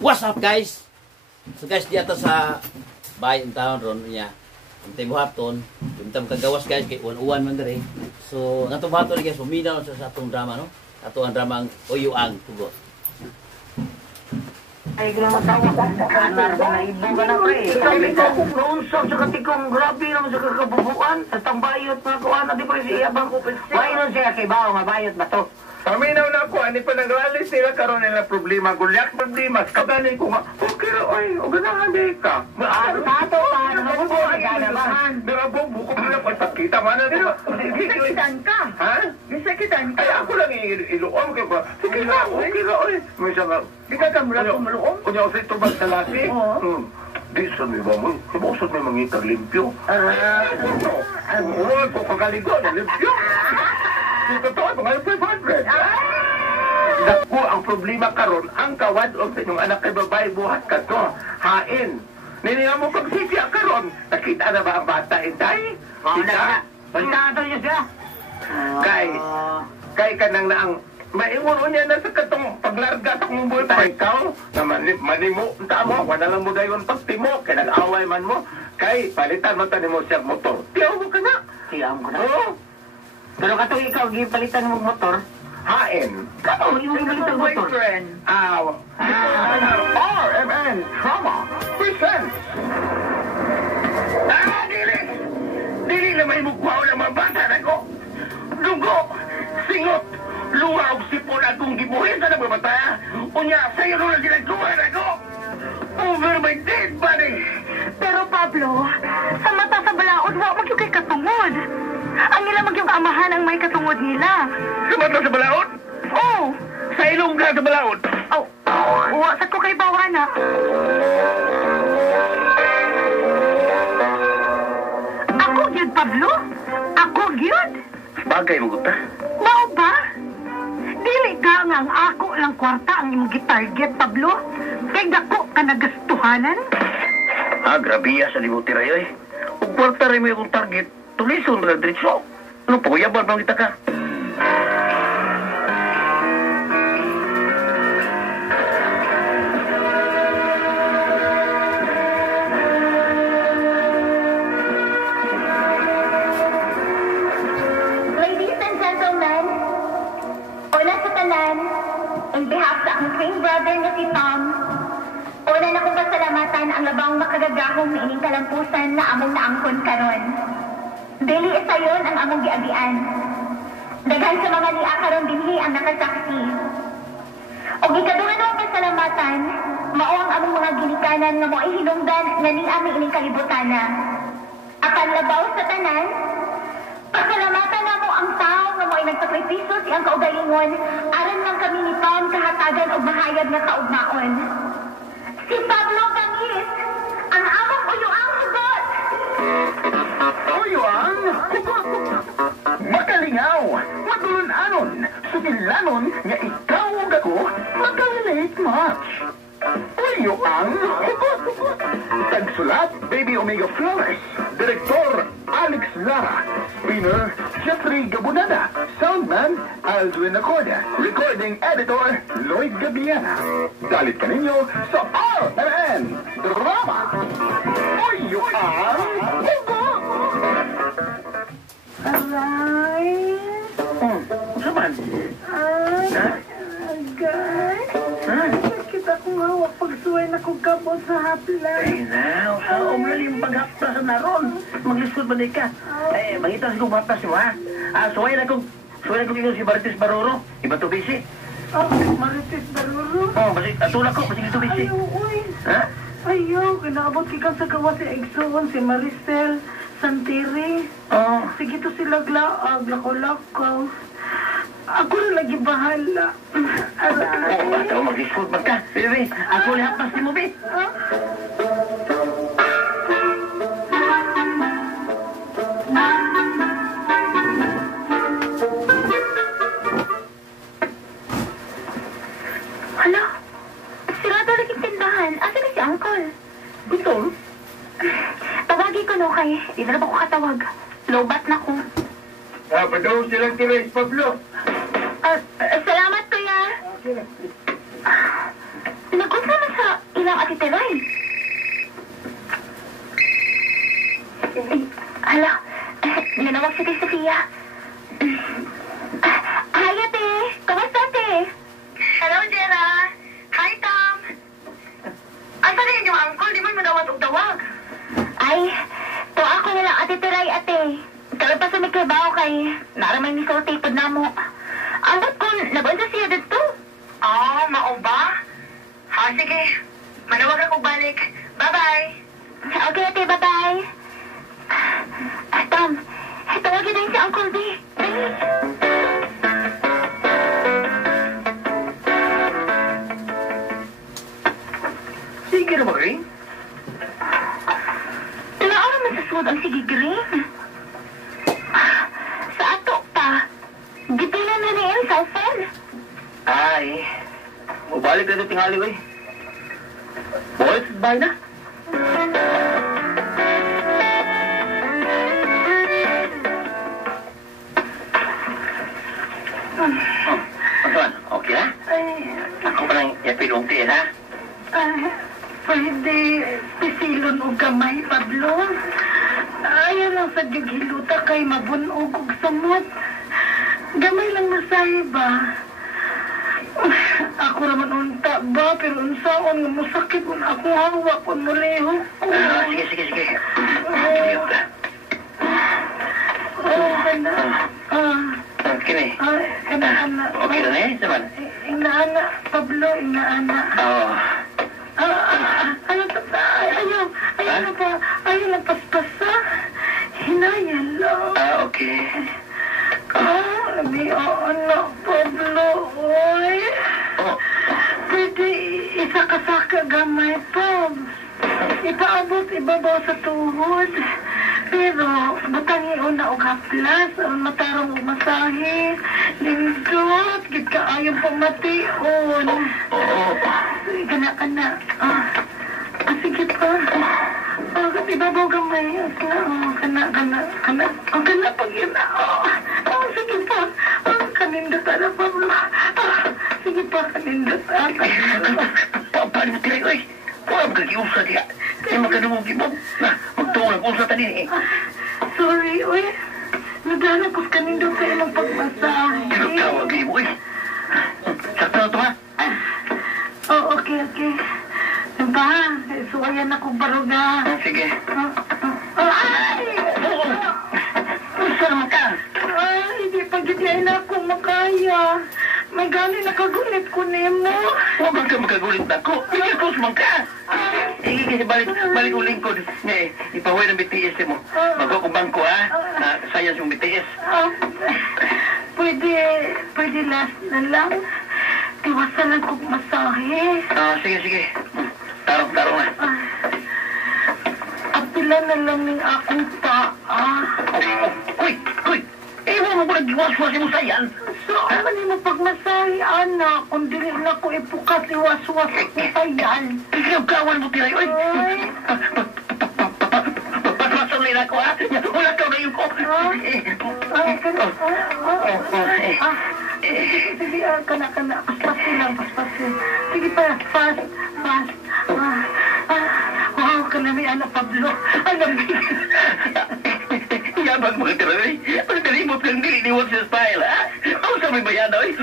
What's up guys? So guys, di ato sa bahay ang taon ron niya. Ang tayo buhaton, yung tayo kagawas guys, kay uwan-uwan man dere. So, nga itong buhaton guys, puminaw sa atong drama, no? Ato ang drama ang Uyuang Tugot. Ay, gano'n matawag. Kanar mo na ibo ka na, pre. Sabi ko, kung naunsak sa katikong grabe naman sa kakabubuan, sa tambayot na kuha na, di pa rin siya bang kupit. Mayroon siya kay Bao, nga bayot ba to? Paminaw na ako, ani pa nag-rally sila karon nila problema, gulyak problema, kabani ko nga, okay ra, oy, o ganahan di ka. Tato pa, nakabubo, naganaman. Narabog, buko mo na pagpakita, mana ito. Gisakitan ka. Ha? Gisakitan ka. Ay, ako lang iluom kayo ba? Sige na, okay ra, oy. May sa nga. Di ka kamula kumuloom? Kunya ako sa ito bang talasi? Oo. Di sa may ba mo? Sabosod may mangitag limpyo. Oo, kung kakaligo, limpyo. Totoo, mga 500. Naku, ang problema karon ang kawad o sa inyong anak kay babae buhat ka to. Hain. Niniya mo pagsisya karon. Nakita na ba ang bata, Inday? Kita? Balitaan niya siya. Kay ka nang naang maimuno niya na sa katong paglarga sa kong buhay pa ikaw na manimo, tamo, wala lang mo dayon pagtimo, kaya nag-away man mo, kay palitan mo tanin mo siya motor. Tiyaw mo ka na. Tiyaw mo ka na? Oo. Pero katong ikaw, gipalitan mo motor? Hain. Kao, yung gipalitan mo motor? RMN Trauma presents. Dili na may mukhaw ng mga bata na ko. Dugo, singot, luwaw, sipon akong gibuhin sa nababata. Unya, sa'yo na ginagawa na ko. Over my dead body. Pero Pablo, sa mata sa balaod, wa mo kay katungod. Ang nila magyong amahan ang may katungod nila. Sa mata sa balaod? Oh! Sa ilong ka sa balaod? Oh, wa sa ko kay bawana. Ako gyud, Pablo? Ako gyud? Bagay mo ta. Mao ba? Dili ka nga ang ako lang kwarta ang imong gitarget, Pablo. Kay dako ka nagastuhanan. Grabiya sa libuti rayo eh. Kung kwarta rin mo yung target, tulison na diretso. Ano po, yaban bang kita ka? Ladies and gentlemen, una sa tanan, on behalf sa akong twin brother nga si Tom, una na kong pasalamatan ang labang makagagahong ining kalampusan na among naangkon karon. Dili isayon ang among giagian. Daghan sa mga niya karon dinhi ang nakasaksi. O ikaduha na akong pasalamatan, mao ang among mga ginikanan nga mo'y hinungdan nga ni aming ining kalibutana. Apan labaw sa tanan, pasalamatan na mo ang tao nga mo'y nagsakripiso siyang kaugalingon aron lang kami ni Tom kahatagan o mahayag nga kaugmaon. Si Pablo Bangis, ang among Uyuang Tugot! Uyuang? Makalingaw, matulun-anon, sukilanon nga ikaw ug ako makarelate much. Uyuang? Tagsulat, Baby Omega Flores. Direktor, Alex Lara. Spinner, Jeffrey Gabunada. Soundman, Aldwin Acorda. Recording Editor, Lloyd Gabiana. Dalit ka ninyo sa RMN Drama. Uyuang? Aray! Saman? Agay! Bakit akong hawak pagsuway na kong kabot sa haplan? Ay na, sa umlalim paghapta sa naron. Maglisod ba ka? Mangita si kong hapta siya, ha? Suway na kong ikaw si Marites Baroro. Iba to busy. Marites Baruro? Balik, atulak ko, balik ito busy. Ayaw, uy! Ha? Ayaw, kinaabot kikang sa gawa si Exon, si Maricel, Santiri. Sige to sila glaag, lako-lako. Ako na lagi bahala. Aray. Bata ko, maglisod ba ka? Bebe, ako lihat pas ni mo, be. Hala, sirado lagi tindahan. Asa na si Uncle? Ito? Tawagi ko no kay, di na ba ko katawag? Lobat na ko. Padaw silang tiris, Pablo. Salamat, kuya. Nagunsa na sa Ate Teray. Hala, nanawag si Ate Sofia. Hi, Ate. Kamusta, Ate? Hello, Jera. Hi, Tom. Asa rin yung uncle? Di man madawat og dawag. Ay, to ako na lang, Ate Teray, Ate. Kaya pa sa may trabaho kay naramay ni Salty pod na mo. Ambot ko, nag-unsa siya dito. Oh, mao ba? Ha, sige. Manawag ako balik. Bye-bye. Okay, Ate, bye-bye. Tom, tawagin na yun si Uncle D. Sige na ba, Green? Tinaan naman sa suod ang sige green. Sa ato pa, gipilan na niya yung cellphone. Ay, mabalik na ito tingali, wey. Boys, bye na. Anton, okay na? Ako pa lang yapilong tiyan, ha? Pwede pisilon o gamay, Pablo. Ayaw lang sa gigiluta kay mabunog og samot. Gamay lang masahe ba? Ako raman unta ba, pero unsaon nga musakit kung ako hawak kung muleho ko. Sige. Tuliw ka. Kana. Kini. Kana. Okay na eh, saman? Inaana, Pablo, inaana. Oo. Ayaw na pa. Ayaw na paspasa. Hinayan lang. Okay. Anak, Pablo, oy. Pwede isakasaka gamay, Pab. Ipaabot ibabaw sa tuhod. Pero, butangi una og haplas, matarong og masahe. Lindot, gid ka ayaw pamation. Kana. Sige pa. Ibabaw gamay. Kana. Ang kana pag yun. Sige pa. Kanindot na, Pablo. Sige pa, kanindot. Paano mo tiray, oy? Huwag kagiusa diya. Ay magkanungi mo. Magtungan kung sa tanin eh. Sorry, oy. Nadala ko kanindot sa ilang pagmasahe. Tawag kayo mo, oy. Sakto na ito, ha? Okay. Ba, suwayan ako baruga. Sige. Ay! Gusto naman ka? Ay, hindi pa gityain ako makaya. May galing nakagulit ko nemo. Huwag ka makagulit na ako. Ikakos man ka. Kasi balik uling ko. Ipahuwi ng BTS mo. Magkakubang ko, ha? Sayang yung BTS. Pwede last na lang. Tiwasan lang kong masahe. Sige. Tarong na. Apila na lang ng akong paa. Uy! Ewan mo ba nag-iwas-was mo sayan? So, ano mo pagmasahe, anak? Kung dili na ko ipukat, iwas-was ko sayan. Ikaw-kawan mo tiray. Uy! Patwasan nila ko, ha? Wala ka na yung ko. Sige, kana. Paspasin. Sige pa, fast. Wow, kanami, anak Pablo. Alam mo. Yabang mga tiray. Pagdalimot kang niliniwag sa style, ha? Ako sa may bayan, oy.